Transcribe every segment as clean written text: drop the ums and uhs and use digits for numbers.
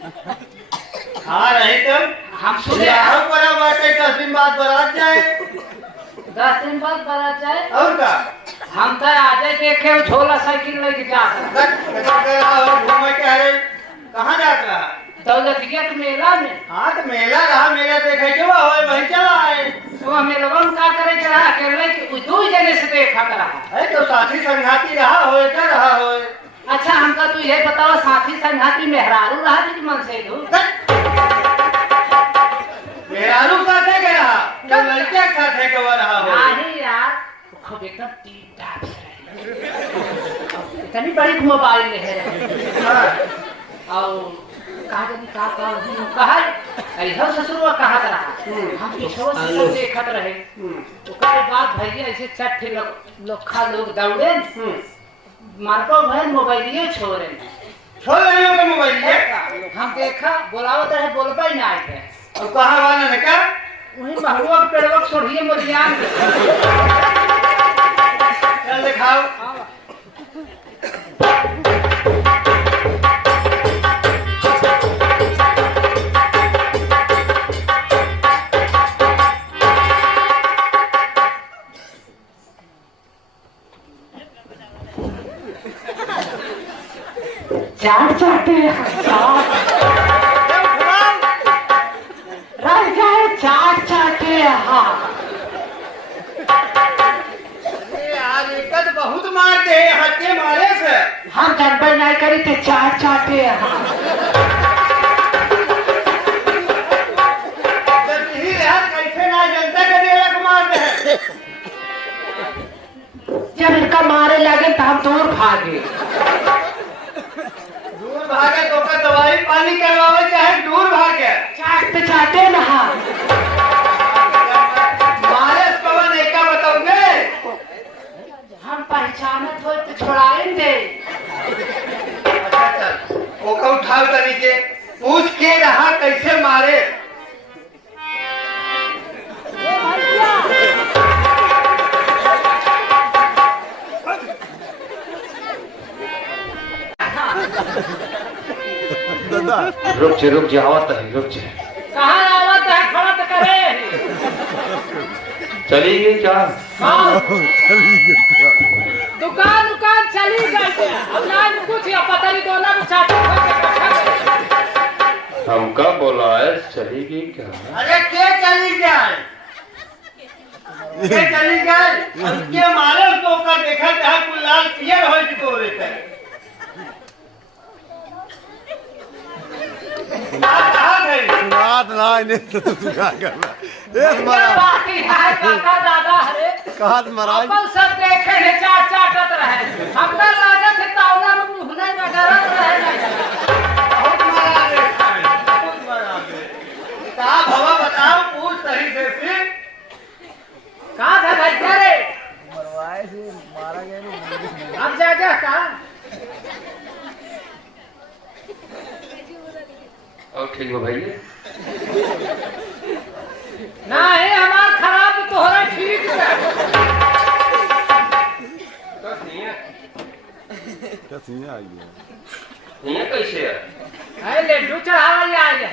हाँ नहीं तो हम सुने बड़ा बाटे 10 दिन बाद बारात जाए। 10 दिन बाद बारात जाए और का हम तो आजे देखे झोला साइकिल लेके जा घूमे के अरे कहाँ जात रहा? दौलतिया के मेला में। हाँ तो मेला रहा, मेला देखे के वही चला है। वो मेलवा में का करे के रहा अकेले के दो जने से देखा कर रहा। अरे तो साथी संघाती रहा हो क्या रहा हो? अच्छा हमका तू ये बताओ साथी संघाती मेहरारू रहा कि मन से दू मेहरारू साथे के रहा तो लड़के के साथे के रहा हो? नहीं यार खूब एकदम टीप टाप से इतनी बड़ी मोबाइल है और कहा ऐसा ससुर कहा रहा हम पीछे से सब देखत रहे। ओकरे बाद भैया ऐसे चट्ठे लोखा लोग दौड़े मारको भाई मोबाइलिए छोड़ रहे हो मोबाइल। हम देखा बोलावत रहे बोल पाई ना आए थे और कहाँ वाला ने क्या वही महुआ के पेड़वा छोड़िए मुर्गियान चल दिखाओ। चाट चाटे रह जाए चाट चाटे यार एक बहुत मार दे हत्ते मारे से हम जनपद नहीं करी थे चाट चाटे कैसे ना जनता के देख मार दे। जब इनका मारे लगे तो हम दूर भागे भागे तो का दवाई पानी करवाओ चाहे दूर भागे चाटते चाटे नहा मारे पवन एका बताओगे हम पहचानत हो तो छोड़ाएंगे। अच्छा चल ओका उठाओ तरीके पूछ के रहा कैसे मारे। रुक जा आवत है रुक जा। कहाँ आवत है खड़ा तो करे चली गई क्या? दुकान चली गई अपना कुछ या पता नहीं दोनों में चाटे हमका बोला है चली गई क्या? अरे के चली जाए के चली जाए के मारे उसको का देखा जहाँ कुल लाल पियर हो चुको रहता है। बात नहीं तो तू क्या करना एक बाकी है काका दादा हरे कहां मराई अपन सब देखे ने चाट चाटत रहे हमरा लागत है तावला में मुहना में डरत रहे बहुत मारा रे बहुत मारा रे का भवा बताओ पूछ सही से फिर का था भाई रे मरवाए से मारा गया अब जाके का और ठीक हो भैया ना है हमार खराब तोहरा ठीक है क्या सीन आई है ये कैसे है लड्डू चढ़ावा आ गया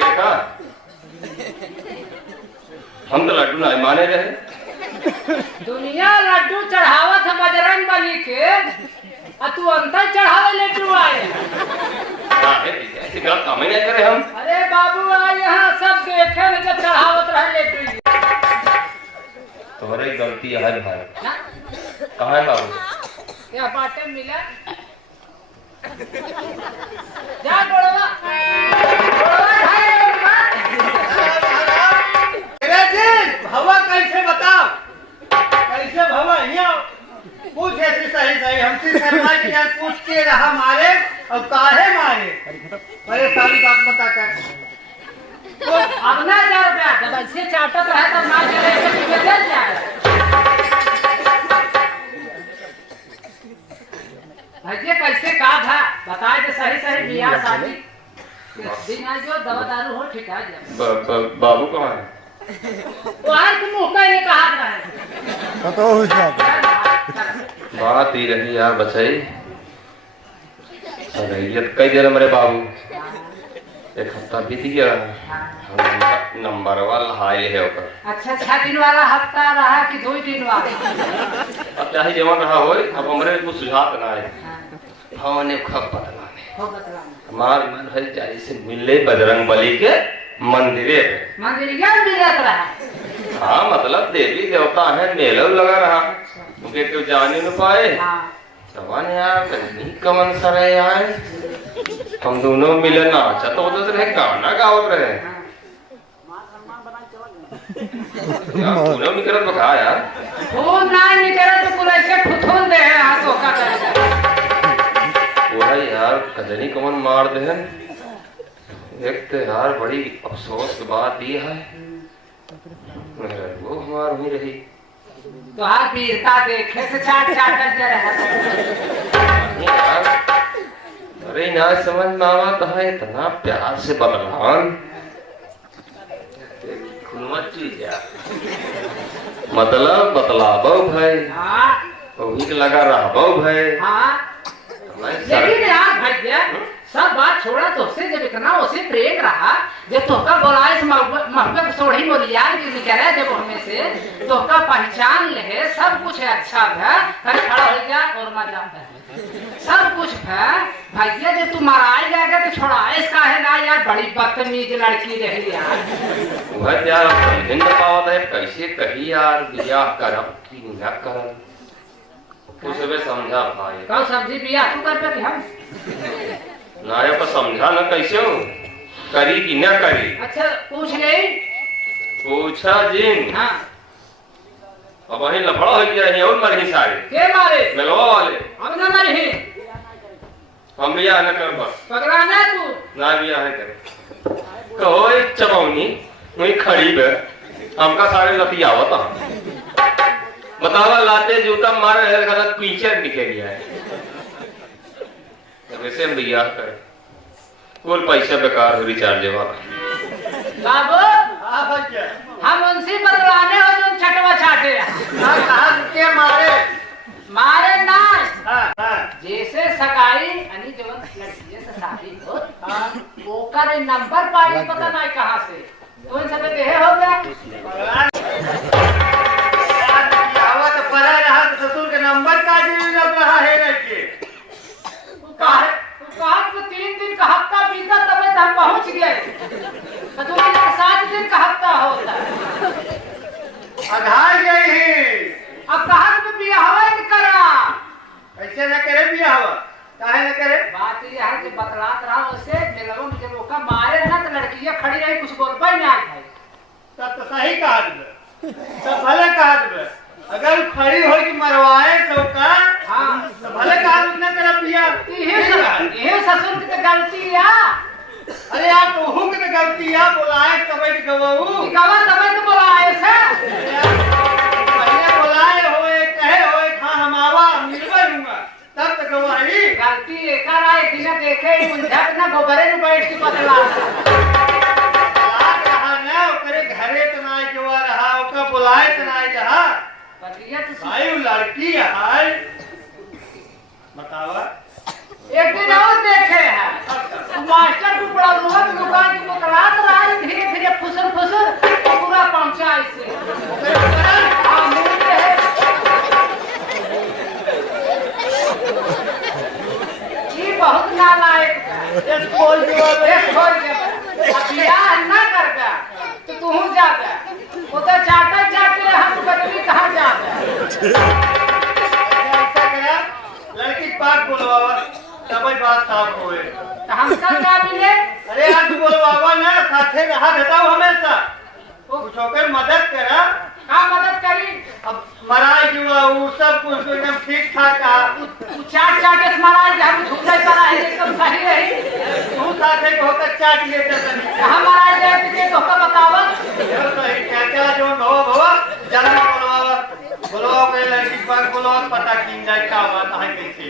क्या हम तो लड्डू नहीं माने रहे। दुनिया लड्डू चढ़ावत है बजरंग बली के और तू अंतर चढ़ावे लड्डू आए ऐसे गलत काम ही नहीं करे हम। अरे बाबू आए यहाँ सब देखे न जब चढ़ावत रहे लड्डू तुम्हारी गलती है भाई कहाँ है बाबू? क्या बाटे मिला जा बोलवा भवा कैसे बताओ कैसे भवा यहाँ पूछ ऐसी सही सही हमसे सरमाई के जान पूछ के रहा मारे और काहे मारे अरे सारी बात बता कर तो अब ना जा रुपया जब ऐसे चाटत रहे तब ना चले चल जाए भैया कैसे का था बताए तो सही सही बिया शादी दिन आज जो दवा दारू हो ठीक आ जाए बाबू कहाँ है? वो हर तुम मुंह ने कहा रहा तो बात ही रही यार बचाई सगैयत कई दिन मेरे बाबू, एक हफ्ता बीत गया, नंबर वाला हाई है ओकर। अच्छा 6 दिन वाला हफ्ता रहा कि 2 दिन वाला? अब चाहे जवन रहा होय, अब हमरे कुछ सुझाव ना है। हमने खब बदलाने हो बतलाना। हमार मन है जाए से मिले बजरंग बली के मंदिरे पे। मंदिरिया मिलत रहा। हाँ मतलब देवी देवता है, मेला लगा रहा, उनके क्यों जाने न पाए। हाँ जवान यार कहीं कमन सरे यार, हम दोनों मिले नाचा तो उधर रहे, गाना गावत रहे यार, दोनों निकलत बखा यार। वो ना निकले तो कुल ऐसे ठुठुन दे है हाथ धोखा करेगा। वो है यार कजनी कमन मार दे। एक तो यार बड़ी अफसोस की बात ये है, वो हमार वही रही। तो हाथ पीरता देखे से चाट करते रहा। यार अरे ना समझ में आवत है, इतना प्यार से बदलान मतलब बतलाबो भाई, हाँ वही लगा रहा भाई। हाँ लेकिन यार भैया सब बात छोड़ा, तो उससे जब इतना उसे प्रेम रहा, जब तोका बोलाए महबूब सोढ़ी मोलियान की निकले जब हमें से तोका पहचान ले, सब कुछ अच्छा है, खड़ा हो जा और मजा है, सब कुछ है भैया। जब तू मराए जाएगा तो छोड़ा इसका है ना यार, बड़ी बदतमीज लड़की रही यार। वह यार समझ न पावत है, कैसे कही यार बियाह करब कि न करब, कुछ भी समझा भाई। कौन सब्जी बियाह तू कर पे हम ना ये तो समझा न कैसे हो करी कि न करी। अच्छा पूछ ले। पूछा जिन। हाँ अब वही लफड़ा हो गया है और मरही सारे के मारे मेलवा वाले, हम ना मरही, हम बियाह न कर बस पकड़ाना तू ना बियाह है कर कहो एक चबौनी वही खड़ी बे, हमका सारे लतियावत बतावा लाते जूता मार रहे गलत पीछे निकल गया है। वैसे हम बियाह कर कुल पैसा बेकार हो रिचार्ज वाला। बाबू हाँ भैया, हम उनसे बदलाने हो जो छटवा छाटे कहाँ के मारे ना। हाँ जैसे सगाई अनि जवन लड़की से शादी हो, ओकर नंबर पाई पता नहीं कहाँ से, तो इन सब देहे हो गया। ससुर के नंबर का लग रहा है लड़के। कहा तो 3 दिन का हफ्ता बीता तब हम पहुंच गए, तो 7 दिन का हफ्ता होता अघाई गई है। अब कहा तो बियाह करा, ऐसे न करे बियाह, काहे न करे। बात ये है कि बतलात रहा उसे मेलरों में जब ओका मारे ना तो लड़कियां खड़ी रही, कुछ बोल पाई ना भाई। तब तो सही कहा दे, तब भले कहा दे, अगर खड़ी हो कि मरवाए तो का हाँ तो भले कहा न करे बियाह। ये ससुर की तो गलती है। अरे यार तो हूँ कि तो गलती है, बोलाए तबे गवाऊ कवा तबे तो बोला ऐसा पहले बोलाए होए कहे होए खा हम आवा मिलवा लूंगा तब तक गवाही। गलती एकर आए कि न देखे उलझट न गोबरे में बैठ के बतला रहा ना ओकरे घरे तो ना जोआ रहा, ओका बुलाए तो ना रहा। बतिया तो भाई वो लड़की है बतावा। एक दिन और देखे है मास्टर को बड़ा रोहत दुकान की बतलात रहा है, धीरे धीरे फुसर पूरा पहुंचा इसे। हाँ मुझे है ये बहुत नालायक है। एक खोल बियाह न करगा तो तू जागा, वो तो चाटे हम बदली कहाँ जागा। ऐसा करा लड़की पाक बोलवावा तब बात साफ होए। तो हमका क्या मिले? अरे यार तू बोलवावा ना, साथे रहा रहता हूँ हमेशा, कुछ होकर मदद करा। हाँ मदद करी। अब मराई जुआ वो सब कुछ एकदम ठीक ठाक तू चाटे से महाराज हम झुकने पर आए एकदम सही रही। तू साथे को होकर चाट लेते तनी हमारा जाए के तो का बतावा सही क्या जो भवा जन्म बोलवावा के लड़की पाक बोलवा पता की जाए का बात है कैसे।